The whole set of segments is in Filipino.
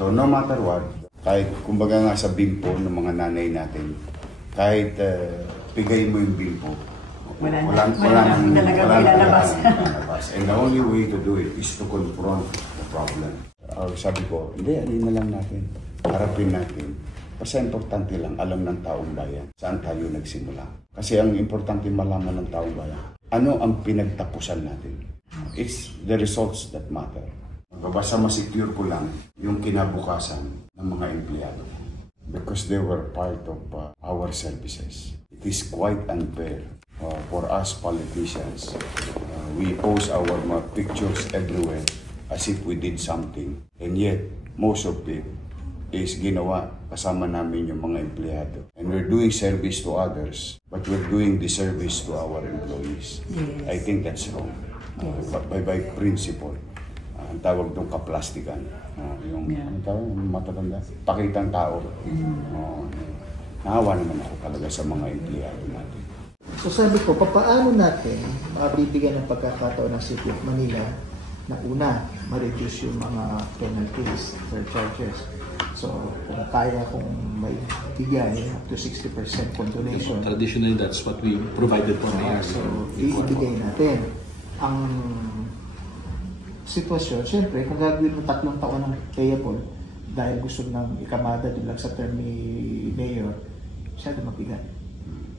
So no matter what, kahit kumbaga nga sa bimpo ng mga nanay natin, kahit pigay mo yung bimpo, wala nang lalabas. And the only way to do it is to confront the problem. Sabi ko, hindi, alin na lang natin. Harapin natin. Kasi importante lang, alam ng taong bayan, saan tayo nagsimula. Kasi ang importante malaman ng taong bayan, ano ang pinagtapusan natin. It's the results that matter. Basta masecure ko lang yung kinabukasan ng mga empleyado. Because they were part of our services. It is quite unfair for us politicians. We post our pictures everywhere as if we did something. And yet, most of it is ginawa kasama namin yung mga empleyado. And we're doing service to others, but we're doing disservice to our employees. Yes. I think that's wrong. By principle. Ang tawag doon kaplastikan. Yung matatanda, pakitang tao. Naawa naman ako talaga sa mga empleyado natin. So sabi ko, paano natin mabibigyan ng pagkakataon ng City of Manila na una, ma-reduce yung mga penalties or charges. So kung kaya kung may bigay up to 60% condonation. Traditionally, that's what we provided for mayors. So ibigay natin. Ang sitwasyon, siyempre, kung gagawin mo 3 taon ng payable dahil gusto ng ikamada din lang sa term ni Mayor, masyado mabigat.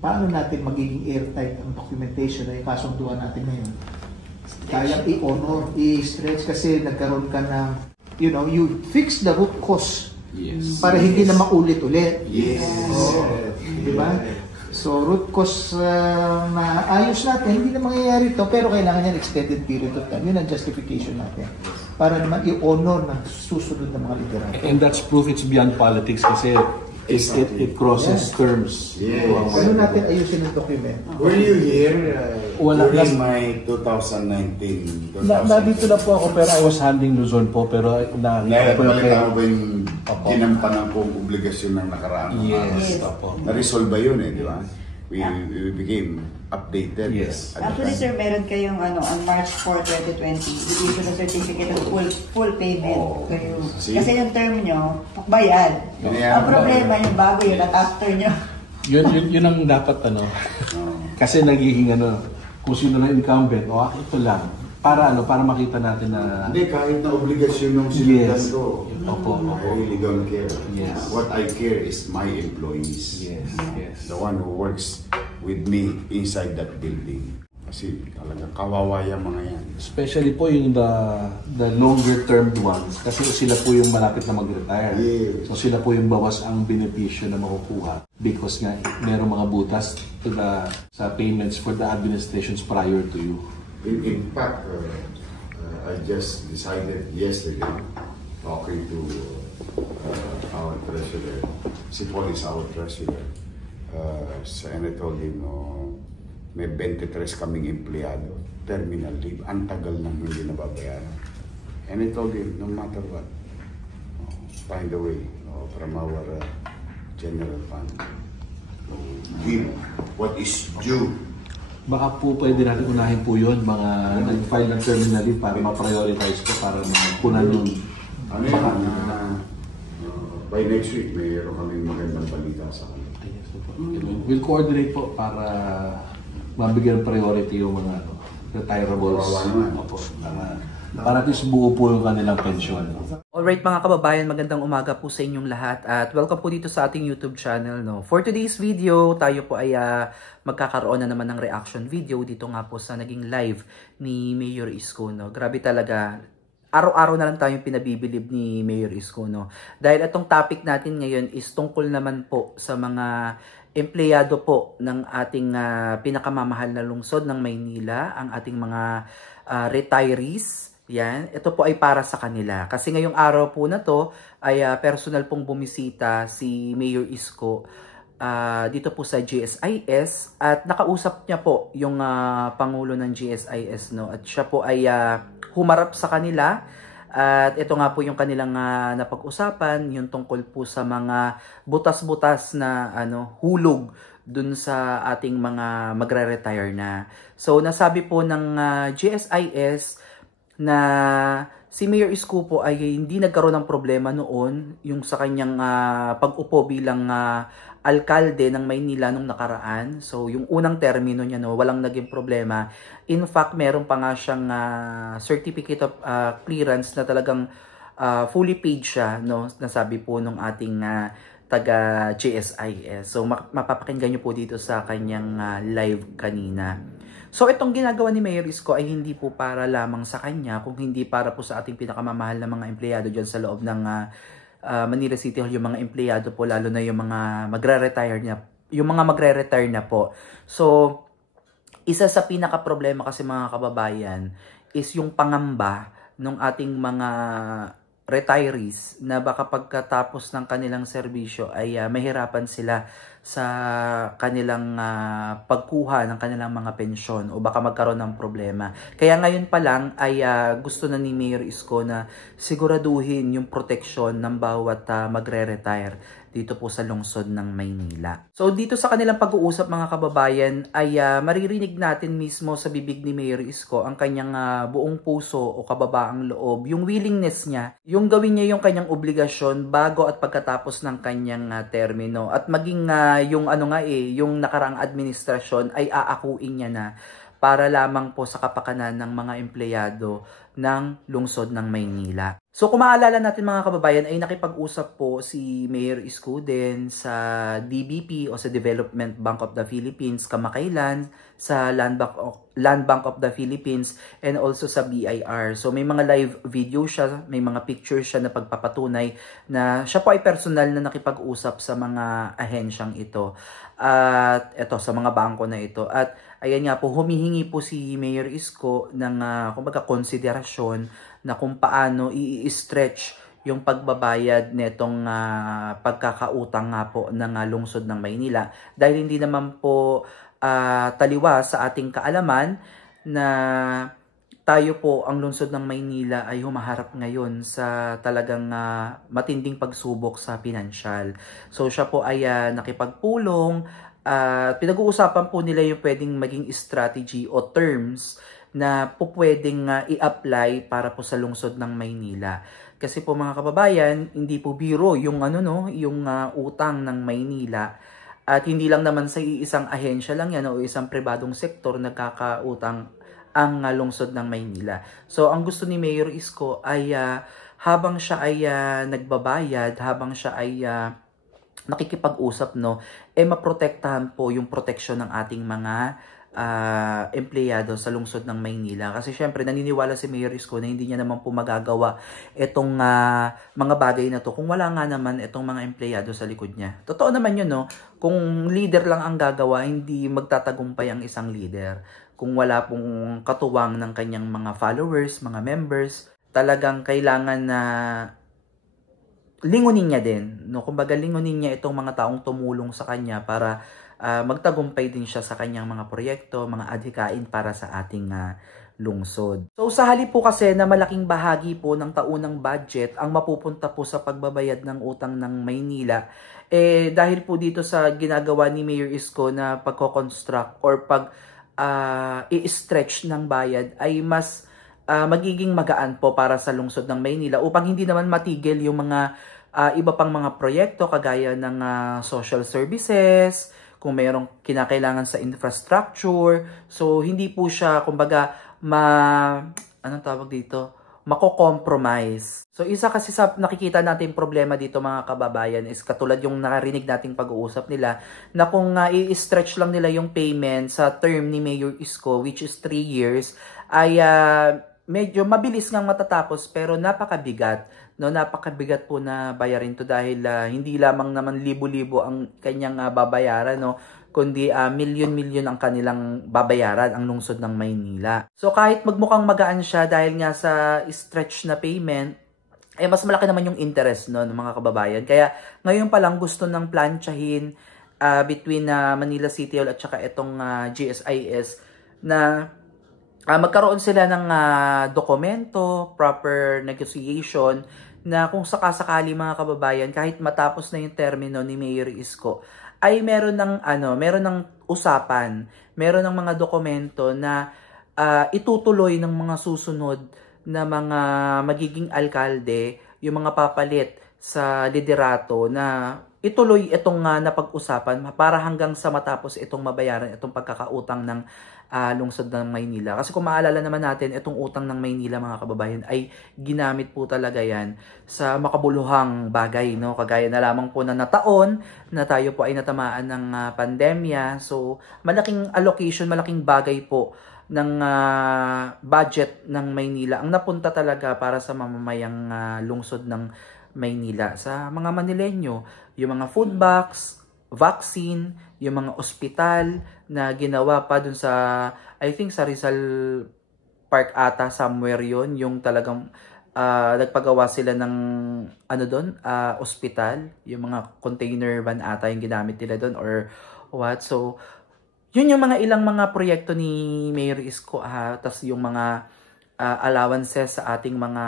Paano natin magiging airtight ang documentation na ikasunduan natin ngayon? Kaya i-honor, i-stretch kasi nagkaroon ka ng, you fix the root cause. Yes. Para hindi na maulit-ulit. Yes. Diba? So, root cause na ayos natin, hindi na mangyayari ito, pero kailangan yan extended period of time. Yun ang justification natin. Para naman i-honor ng susunod na mga liderato. And that's proof it's beyond politics kasi it crosses terms. Yes. Paano natin ayusin ang document? Were you here during my 2019? Nandito na po ako pero I was handling Luzon po pero nakita ko yung balita mo ba yung ginampanan kong obligasyon ng nakaraan? Yes. Na-resolve ba yun di ba? We became updated. Yes. Actually, sir, meron kayong on March 4, 2020, i-issue na certificate of full payment kayo. Kasi yung term nyo, bayad. Ang problema yung bago yun at after nyo. Yun ang dapat kasi nagiging kung sino na incumbent, ito lang. Para makita natin na... Hindi, kahit na obligasyon ng sinundan ko. Opo. I really don't care. Yes. What I care is my employees. Yes. The one who works with me inside that building. Kasi talagang kawawa yung mga yan. Especially po yung the longer term ones kasi sila po yung malapit na mag-retire. Yes. So sila po yung bawas ang benepisyo na makukuha because nga merong mga butas sa payments for the administrations prior to you. In fact, I just decided yesterday, talking to our treasurer, si Paul is our treasurer, and I told him, may 23 kaming empleyado, terminal leave, ang tagal nang hindi nababayaran. And I told him, no matter what, find a way from our general fund to give what is due. Baka po pwede natin unahin po yun, mga nag-file ng terminal leave para ma-prioritize po para mapunan yung by next week, mayroon kaming magandang balita sa kanila. We'll coordinate po para mabigyan ng priority yung mga retirables. Para at least buo po yung kanilang pensyon. Alright mga kababayan, magandang umaga po sa inyong lahat at welcome po dito sa ating YouTube channel. For today's video, tayo po ay magkakaroon na naman ng reaction video dito nga po sa naging live ni Mayor Isko. Grabe talaga, araw-araw na lang tayong pinabibilib ni Mayor Isko. Dahil itong topic natin ngayon is tungkol naman po sa mga empleyado po ng ating pinakamamahal na lungsod ng Maynila, ang ating mga retirees. Yan, ito po ay para sa kanila. Kasi ngayong araw po na to ay personal pong bumisita si Mayor Isko dito po sa GSIS at nakausap niya po yung Pangulo ng GSIS. At siya po ay humarap sa kanila at ito nga po yung kanilang napag-usapan, yung tungkol po sa mga butas-butas na hulog dun sa ating mga magre-retire na. So nasabi po ng GSIS na si Mayor Isko po ay hindi nagkaroon ng problema noon yung sa kanyang pag-upo bilang alkalde ng Maynila nung nakaraan. So yung unang termino niya, no, walang naging problema. In fact, meron pa nga siyang certificate of clearance na talagang fully paid siya, no, nasabi po nung ating taga GSIS. So mapapakinggan niyo po dito sa kanyang live kanina. So itong ginagawa ni Mayor Isko ay hindi po para lamang sa kanya, kung hindi para po sa ating pinakamamahal na mga empleyado dyan sa loob ng Manila City Hall, yung mga empleyado po, lalo na yung mga magre-retire na po. So isa sa pinaka-problema kasi mga kababayan is yung pangamba ng ating mga retirees na baka pagkatapos ng kanilang serbisyo ay mahirapan sila sa kanilang pagkuha ng kanilang mga pensyon o baka magkaroon ng problema. Kaya ngayon pa lang ay gusto na ni Mayor Isko na siguraduhin yung proteksyon ng bawat magre-retire dito po sa lungsod ng Maynila. So dito sa kanilang pag-uusap mga kababayan ay maririnig natin mismo sa bibig ni Mayor Isko ang kanyang buong puso o kababaang loob, yung willingness niya, yung gawin niya yung kanyang obligasyon bago at pagkatapos ng kanyang termino, at maging yung yung nakaraang administrasyon ay aakuin niya na para lamang po sa kapakanan ng mga empleyado ng lungsod ng Maynila. So kung maalala natin mga kababayan ay nakipag-usap po si Mayor Isko din sa DBP o sa Development Bank of the Philippines kamakailan, sa Land Bank of the Philippines, and also sa BIR. So may mga live video siya, may mga pictures siya na pagpapatunay na siya po ay personal na nakipag-usap sa mga ahensyang ito. At eto, sa mga bangko na ito. At ayan nga po, humihingi po si Mayor Isko ng kumbaga konsiderasyon na kung paano i-stretch yung pagbabayad netong pagkakautang nga po ng lungsod ng Maynila. Dahil hindi naman po taliwa sa ating kaalaman na tayo po, ang lungsod ng Maynila, ay humaharap ngayon sa talagang matinding pagsubok sa pinansyal. So siya po ay nakipagpulong. Pinag-uusapan po nila yung pwedeng maging strategy o terms na po pwedeng i-apply para po sa lungsod ng Maynila. Kasi po mga kababayan, hindi po biro yung yung utang ng Maynila. At hindi lang naman sa isang ahensya lang yan o isang pribadong sektor nagkakautang ang lungsod ng Maynila. So ang gusto ni Mayor Isko ay habang siya ay nagbabayad, habang siya ay nakikipag-usap, maprotektahan po yung proteksyon ng ating mga empleyado sa lungsod ng Maynila. Kasi syempre naniniwala si Mayor Isko na hindi niya naman po magagawa itong mga bagay na to kung wala nga naman itong mga empleyado sa likod niya. Totoo naman yun, kung leader lang ang gagawa, hindi magtatagumpay ang isang leader. Kung wala pong katuwang ng kanyang mga followers, mga members, talagang kailangan na lingunin niya din. Kumbaga lingunin niya itong mga taong tumulong sa kanya para magtagumpay din siya sa kanyang mga proyekto, mga adhikain para sa ating lungsod. So sa halip po kasi na malaking bahagi po ng taunang budget ang mapupunta po sa pagbabayad ng utang ng Maynila, dahil po dito sa ginagawa ni Mayor Isko na pagko-construct or i-stretch ng bayad ay mas magiging magaan po para sa lungsod ng Maynila upang hindi naman matigil yung mga iba pang mga proyekto kagaya ng social services, kung mayroong kinakailangan sa infrastructure. So hindi po siya kumbaga mako-compromise. So isa kasi sa nakikita natin problema dito mga kababayan is katulad yung nakarinig nating pag-uusap nila na kung i-stretch lang nila yung payment sa term ni Mayor Isko, which is 3 years, ay medyo mabilis ngang matatapos pero napakabigat. Napakabigat po na bayarin to dahil hindi lamang naman libo-libo ang kanyang babayaran, kundi milyon-milyon ang kanilang babayaran ang lungsod ng Maynila. So kahit magmukhang magaan siya dahil nga sa stretch na payment, mas malaki naman yung interest ng mga kababayan. Kaya ngayon pa lang gusto ng plantsahin between Manila City Hall at saka itong GSIS na magkaroon sila ng dokumento, proper negotiation, na kung sakasakali mga kababayan, kahit matapos na yung termino ni Mayor Isko, ay meron ng usapan, meron ng mga dokumento na itutuloy ng mga susunod na mga magiging alkalde, yung mga papalit sa liderato na ituloy itong napag-usapan para hanggang sa matapos itong mabayaran itong pagkakautang ng lungsod ng Maynila. Kasi kung maalala naman natin, itong utang ng Maynila mga kababayan ay ginamit po talaga yan sa makabuluhang bagay, no? Kagaya na lamang po na nataon na tayo po ay natamaan ng pandemya. So malaking allocation, malaking bagay po ng budget ng Maynila ang napunta talaga para sa mamamayang lungsod ng Maynila, sa mga Manileño, yung mga food box, vaccine, yung mga ospital na ginawa pa dun sa, I think sa Rizal Park ata, somewhere yon, yung talagang nagpagawa sila ng ano doon, ospital, yung mga container van ata yung ginamit nila doon or what. So yun yung mga ilang mga proyekto ni Mayor Isko, tas yung mga allowances sa ating mga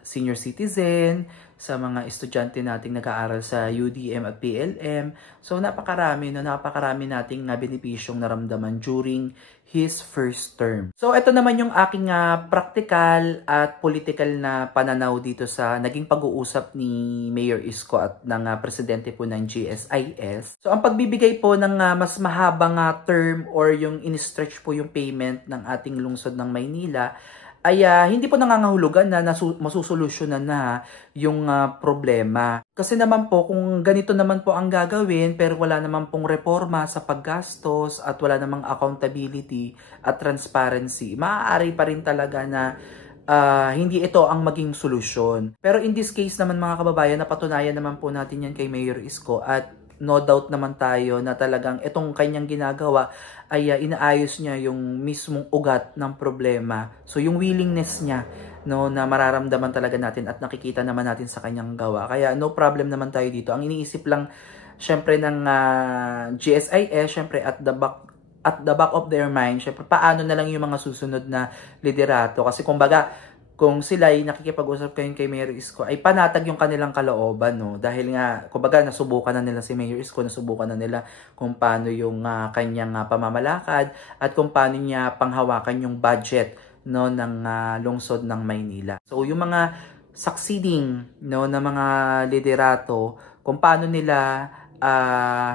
senior citizen, sa mga estudyante nating nag-aaral sa UDM at PLM. So napakarami nating benepisyong naramdaman during his first term. So ito naman yung aking practical at political na pananaw dito sa naging pag-uusap ni Mayor Isko at ng presidente po ng GSIS. So ang pagbibigay po ng mas mahabang term or yung in-stretch po yung payment ng ating lungsod ng Maynila ay hindi po nangangahulugan na masusolusyonan na yung problema. Kasi naman po, kung ganito naman po ang gagawin pero wala naman pong reforma sa paggastos at wala namang accountability at transparency, maaari pa rin talaga na hindi ito ang maging solusyon. Pero in this case naman mga kababayan, napatunayan naman po natin yan kay Mayor Isko at no doubt naman tayo na talagang itong kanyang ginagawa ay inaayos niya yung mismong ugat ng problema. So yung willingness niya, no, na mararamdaman talaga natin at nakikita naman natin sa kanyang gawa. Kaya no problem naman tayo dito. Ang iniisip lang syempre ng GSIS, syempre at the back of their mind, syempre paano na lang yung mga susunod na liderato. Kasi kumbaga, kung sila ay nakikipag-usap kayo kay Mayor Isko, ay panatag yung kanilang kalooban, no? Dahil nga, kumbaga, nasubukan na nila si Mayor Isko, nasubukan na nila kung paano yung kanyang pamamalakad at kung paano niya panghawakan yung budget, no, ng lungsod ng Maynila. So, yung mga succeeding, no, na mga liderato, kung paano nila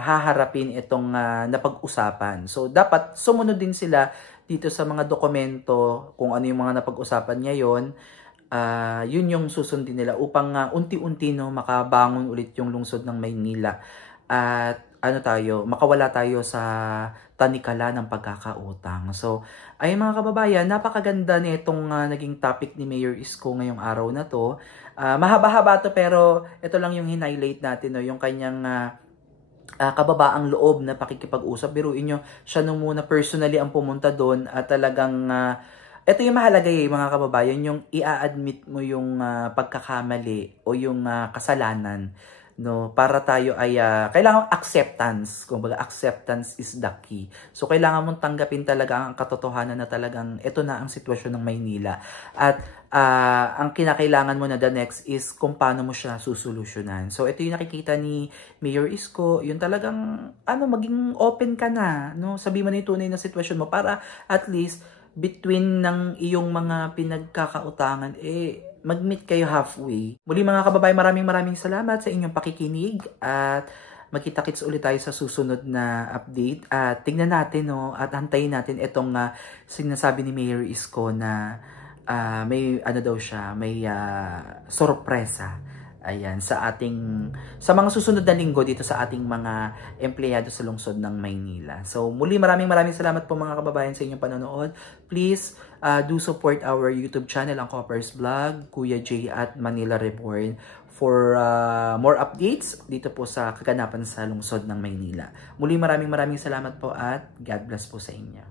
haharapin itong napag-usapan. So, dapat sumunod din sila dito sa mga dokumento, kung ano yung mga napag-usapan ngayon, yun yung susundin nila upang unti-unti no, makabangon ulit yung lungsod ng Maynila. At makawala tayo sa tanikala ng pagkakautang. So, ay mga kababayan, napakaganda nitong naging topic ni Mayor Isko ngayong araw na to. Mahaba-haba to pero ito lang yung highlight natin, no, yung kanyang kababaang loob na pakikipag-usap. Biruin nyo, siya nung muna personally ang pumunta doon at talagang ito yung mahalaga mga kababayan, yung i-admit mo yung pagkakamali o yung kasalanan, no, para tayo ay kailangan acceptance. Kumbaga acceptance is the key. So kailangan mong tanggapin talaga ang katotohanan na talagang ito na ang sitwasyon ng Maynila at ang kinakailangan mo na the next is kung paano mo siya susolusyonan. So ito yung nakikita ni Mayor Isko, yung talagang maging open ka na, no, sabihin mo na yung tunay na sitwasyon mo para at least between ng iyong mga pinagkakautangan mag-meet kayo halfway. Muli mga kababayan, maraming salamat sa inyong pakikinig at magkita-kits ulit tayo sa susunod na update at tingnan natin, no, at antayin natin itong sinasabi ni Mayor Isko na may daw siya, may sorpresa. Ayan, sa mga susunod na linggo dito sa ating mga empleyado sa lungsod ng Maynila. So muli maraming salamat po mga kababayan sa inyong panonood. Please do support our YouTube channel, ang Coppers Vlog, Kuya J at Manila Reborn for more updates dito po sa kaganapan sa lungsod ng Maynila. Muli maraming salamat po at God bless po sa inyo.